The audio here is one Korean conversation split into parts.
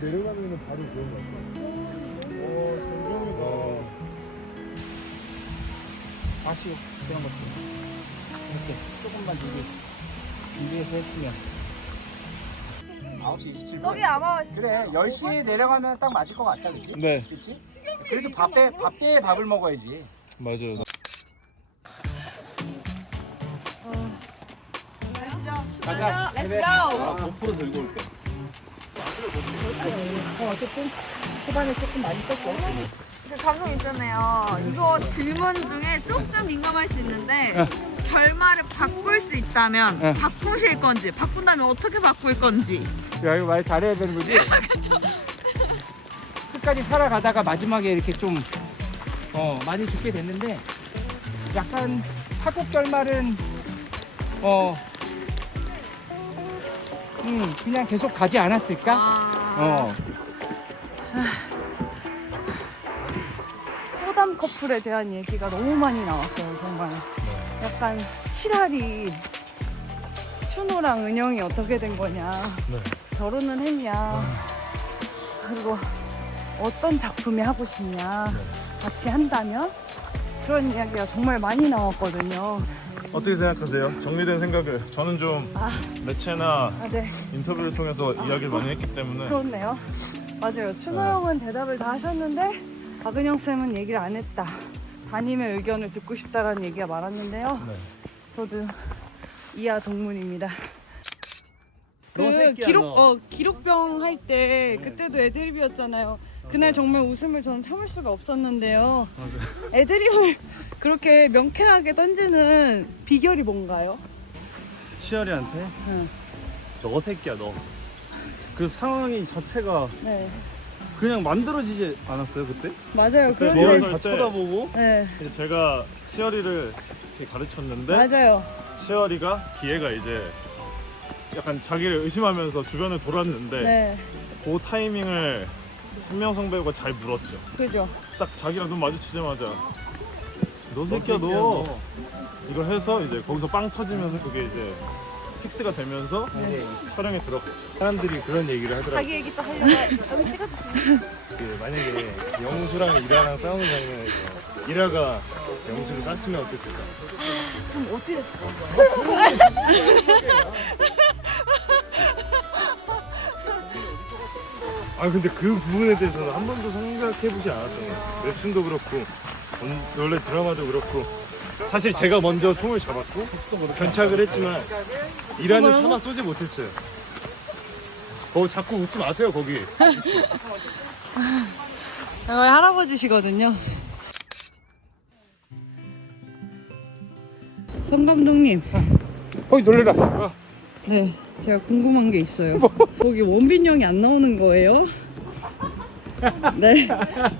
내려가면은 바로 그런 거 같아. 정경이다. 아쉬워 그런 것들 이렇게 조금만 준비해서 했으면 9시 27분 저기 아마 그래 10시에 내려가면 딱 맞을 것 같다 그치? 네. 그치? 그래도 밥때 밥을 먹어야지 맞아요. 가자 렛츠고! 고프로 들고 올게. 어쨌든 초반에 조금 많이 썼고 그 감독 있잖아요. 이거 질문 중에 조금 민감할 수 있는데 결말을 바꿀 수 있다면 바꾸실 건지 바꾼다면 어떻게 바꿀 건지. 야 이거 말 잘해야 되는 거지? 끝까지 살아가다가 마지막에 이렇게 좀 많이 죽게 됐는데 약간 타국 결말은 그냥 계속 가지 않았을까? 소담 커플에 대한 얘기가 너무 많이 나왔어요. 정말 약간 칠할이 춘호랑 은영이 어떻게 된 거냐, 결혼은 했냐, 그리고 어떤 작품이 하고 싶냐, 같이 한다면, 그런 이야기가 정말 많이 나왔거든요. 어떻게 생각하세요? 정리된 생각을. 저는 좀 매체나 네, 인터뷰를 통해서 이야기를 많이 했기 때문에. 그렇네요. 맞아요. 춘호 형은 대답을 다 하셨는데 박은영 쌤은 얘기를 안 했다. 담임의 의견을 듣고 싶다라는 얘기가 많았는데요. 네. 저도 이하 동문입니다. 그 기록병 할 때 그때도 애드립이었잖아요. 그날 정말 웃음을 저는 참을 수가 없었는데요. 애드립을 그렇게 명쾌하게 던지는 비결이 뭔가요? 치열이한테 응. 너 새끼야 너. 그 상황이 자체가 네, 그냥 만들어지지 않았어요 그때? 맞아요. 그때 그런데 리허설 다 쳐다보고 네, 이제 제가 치열이를 이렇게 가르쳤는데 맞아요. 치열이가 기회가 이제 약간 자기를 의심하면서 주변을 돌았는데 네, 그 타이밍을 신명성 배우가 잘 물었죠. 그죠. 딱 자기랑 눈 마주치자마자 너 새끼야 너 이걸 해서 이제 거기서 빵 터지면서 그게 이제 픽스가 되면서 촬영에 들어갔죠. 사람들이 그런 얘기를 하더라고요. 자기 얘기 또 하려고 여기 찍어주세요. 그 만약에 영수랑 이라랑 싸우는 장면에서 이라가 영수를 쐈으면 어땠을까? 그럼 어떻게 됐을까? 아 근데 그 부분에 대해서는 한 번도 생각해보지 않았던 거예요. 웹툰도 그렇고 원래 드라마도 그렇고 사실 제가 먼저 총을 잡았고 견착을 했지만 이라는 차마 쏘지 못했어요. 자꾸 웃지 마세요 거기. 할아버지시거든요. 성 감독님, 어이 놀래라 네, 제가 궁금한 게 있어요. 거기 원빈 형이 안 나오는 거예요? 네,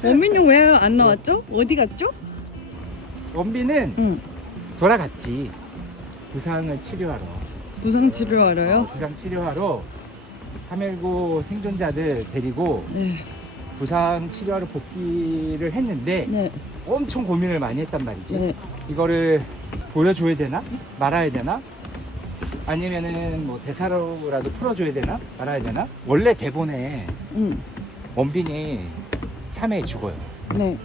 원빈 형 왜 안 나왔죠? 어디 갔죠? 원빈은 응, 돌아갔지 부상을 치료하러 부상 치료하러요? 부상 치료하러 319 생존자들 데리고 네, 부상 치료하러 복귀를 했는데 네, 엄청 고민을 많이 했단 말이지. 네. 이거를 보여줘야 되나? 말아야 되나? 아니면은 뭐 대사로라도 풀어줘야 되나? 말아야 되나? 원래 대본에 응, 원빈이 3회에 죽어요. 네,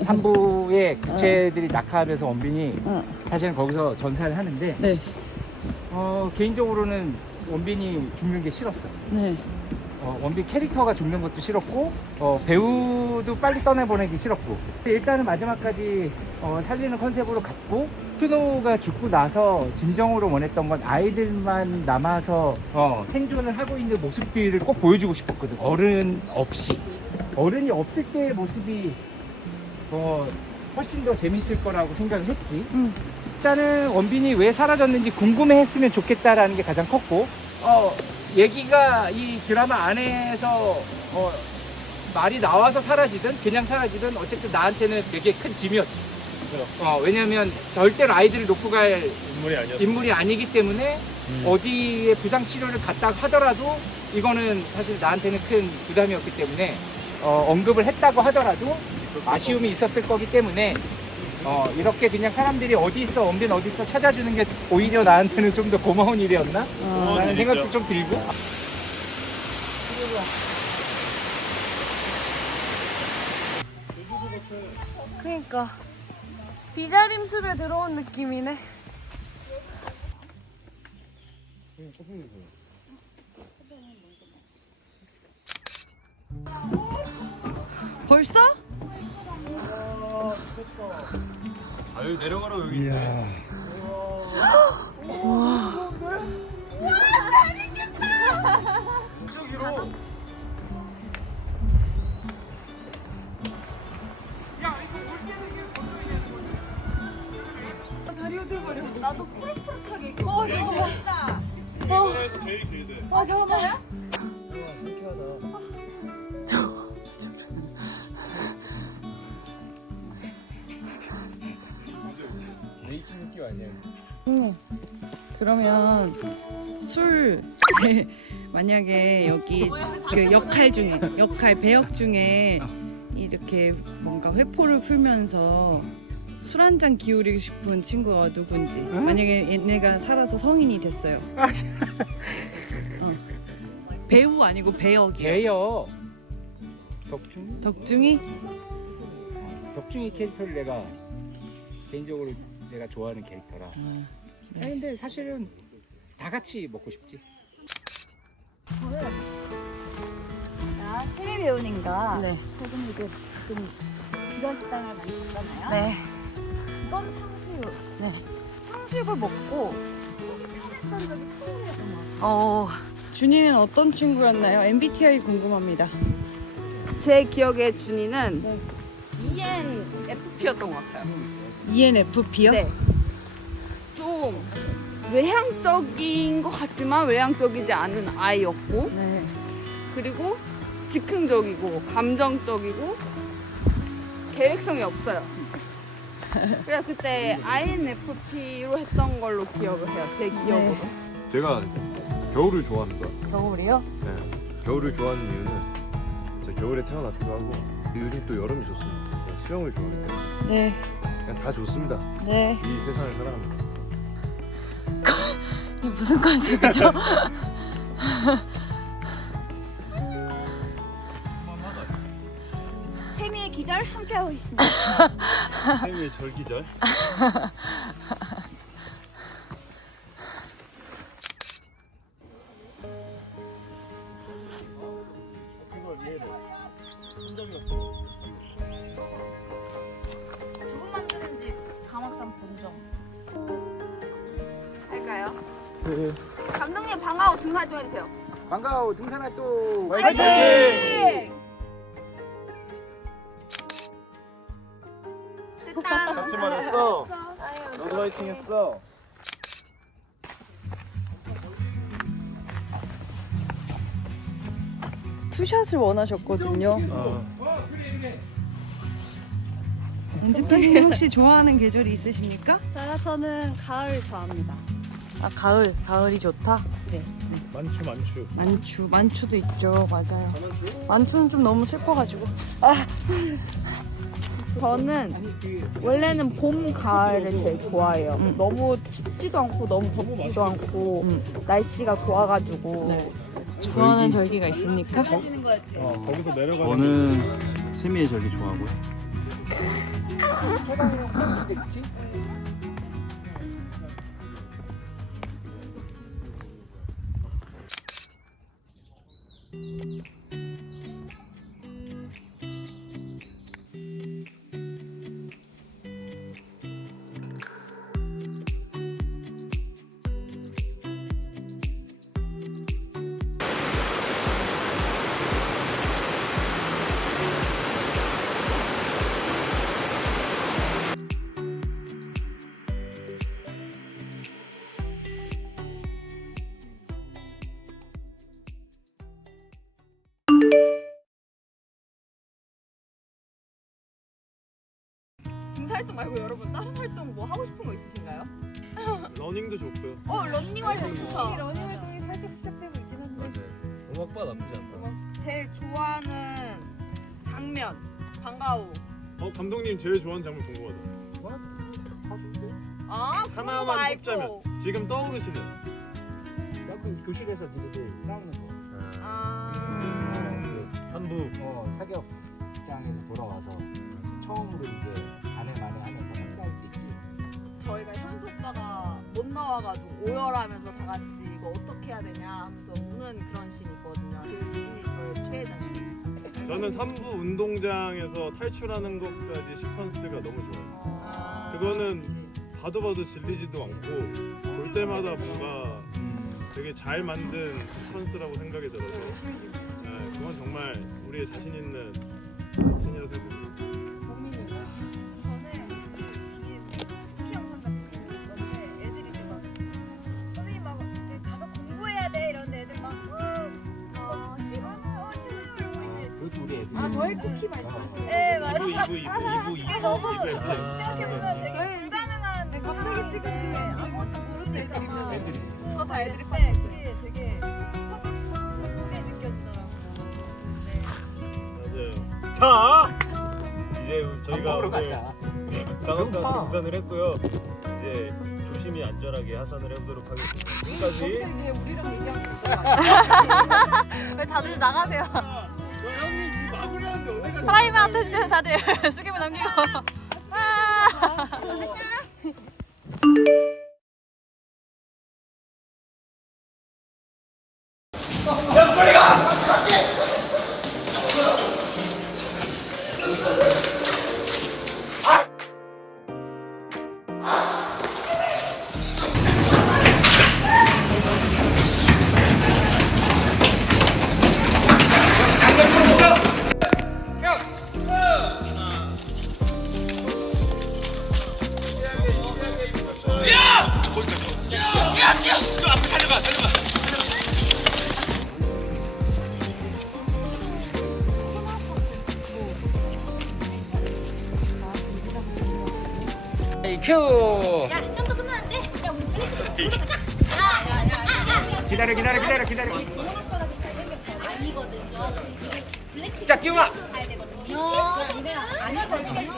3부에 구체들이 낙하하면서 원빈이 어, 사실은 거기서 전사를 하는데 네, 개인적으로는 원빈이 죽는 게 싫었어. 네. 원빈 캐릭터가 죽는 것도 싫었고 배우도 빨리 떠내보내기 싫었고 일단은 마지막까지 살리는 컨셉으로 갔고 춘호가 죽고 나서 진정으로 원했던 건 아이들만 남아서 생존을 하고 있는 모습들을 꼭 보여주고 싶었거든. 어른이 없을 때의 모습이 훨씬 더 재밌을 거라고 생각을 했지. 일단은 원빈이 왜 사라졌는지 궁금해했으면 좋겠다라는 게 가장 컸고 얘기가 이 드라마 안에서 말이 나와서 사라지든 그냥 사라지든 어쨌든 나한테는 되게 큰 짐이었지. 왜냐면 절대로 아이들을 놓고 갈 인물이 아니었어요. 인물이 아니기 때문에 어디에 부상 치료를 갔다 하더라도 이거는 사실 나한테는 큰 부담이었기 때문에 언급을 했다고 하더라도 아쉬움이 있었을 거기 때문에 이렇게 그냥 사람들이 어디 있어 원빈 어디 있어 찾아주는 게 오히려 나한테는 좀 더 고마운 일이었나? 라는 생각도 좀 들고 그러니까 비자림 숲에 들어온 느낌이네. 벌써? 아유 내려가라 여기 있네. 나도 푸릇푸릇하게. 잠깐만. 이거에서 제일 길대. 잠깐만. 레이싱 느낌 아니야? 그러면 술 만약에 여기 그 역할 배역 중에 이렇게 뭔가 회포를 풀면서 술 한 잔 기울이고 싶은 친구가 누군지 만약에 얘네가 살아서 성인이 됐어요. 배우 아니고 배역이요. 개요. 덕중? 덕중이? 덕중이 캐릭터를 내가 개인적으로 내가 좋아하는 캐릭터라. 네. 아니, 근데 사실은 다 같이 먹고 싶지. 자, 세미 배우님과 네. 최근 이제 지금 비건 식당을 만들었잖아요. 네. 이건 탕수육. 네. 탕수육을 먹고 생각한 적이 처음이었던 것 같아요. 준이는 어떤 친구였나요? MBTI 궁금합니다. 제 기억에 준이는 ENFP였던 것 같아요. ENFP요? 네. 좀 외향적인 것 같지만 외향적이지 않은 아이였고, 네. 그리고 즉흥적이고 감정적이고 계획성이 없어요. 그래서 그때 INFP로 했던 걸로 기억을 해요. 제 기억으로. 제가 겨울을 좋아합니다. 겨울이요? 네. 겨울을 좋아하는 이유는 제가 겨울에 태어났기도 하고 요즘 또 여름이 좋습니다. 제가 수영을 좋아하기 때문에 네. 그냥 다 좋습니다. 네. 이 세상을 사랑합니다. 이게 무슨 컨셉이죠? 세미의 기절 함께하고 있습니다. 생일 절기절. 누구 만드는 집 가막산 본점. 할까요? 네. 감독님 방과후 등 활동해주세요. 반가워 등산활동. 화이팅! 됐다. 같이 말했어. 너도 화이팅 했어. 투샷을 원하셨거든요. 엔지팬님 혹시 좋아하는 계절이 있으십니까? 저는 가을 좋아합니다. 아 가을이 좋다. 네. 만추. 만추도 있죠. 맞아요. 만추는 좀 너무 슬퍼가지고. 저는 원래는 봄, 가을을 제일 좋아해요. 너무 춥지도 않고 너무 덥지도 않고 날씨가 좋아가지고. 네. 좋아하는 절기가 있습니까? 거기서 내려가는 저는 세미의 절기 좋아하고요. 있지? 등산 활동 말고 여러분 다른 활동 뭐 하고 싶은 거 있으신가요? 러닝도 좋고요. 러닝 활동 좋다. 러닝 활동이 살짝 시작되고 있긴 한데. 음악바 나쁘지 않다. 제일 좋아하는 장면 방과후. 감독님 제일 좋아하는 장면 궁금하다. 그거 하나만 말고. 뽑자면 지금 떠오르시는. 그 교실에서 니네들 싸우는 거. 삼부 사격장에서 돌아와서 처음으로 이제 반에 만에 하면서 합사할 때 있지. 저희가 현수 오빠가 못 나와가지고 오열하면서 다 같이 이거 어떻게 해야 되냐 하면서 우는 그런 씬이 있거든요. 그 씬이 저의 최애장이에요. 저는 삼부 운동장에서 탈출하는 것까지 시퀀스가 너무 좋아요. 그거는 봐도 질리지도 않고 볼 때마다 뭔가 되게 잘 만든 시퀀스라고 생각이 들어서 네, 그건 정말 우리의 자신 있는 씬이라고 생각합니다. 저는 쿠키 영상 같은 거 있는데 애들이 이제 막 선생님 막 이제 가서 공부해야 돼 이런데 애들 막 싫어요 이러고 이제 그것도 우리 애들. 저희 쿠키 말씀하시는 네 맞아요. 이게 너무 생각해보면 되게 불가능한 갑자기 지금 아무것도 모르는 애들이면 저다 애들이 때 그게 되게 소중하게 느껴지더라고요. 맞아요. 자, 이제 저희가 먹으러 오늘 가자. 강원산 등산을 했고요. 이제 조심히 안전하게 하산을 해보도록 하겠습니다. 지금까지 왜 다들 나가세요? 형님 지금 마무리하는데 어디 가세요? 프라이마트 해주세요 다들. 수기면 넘기고. 큐. 야, 시험도 끝났는데? 야, 우리 빨리 기다려. 아니거든요. 우리 지금 블랙 자, 끼워봐. 가야 되거든요. 아니면 아니거든요.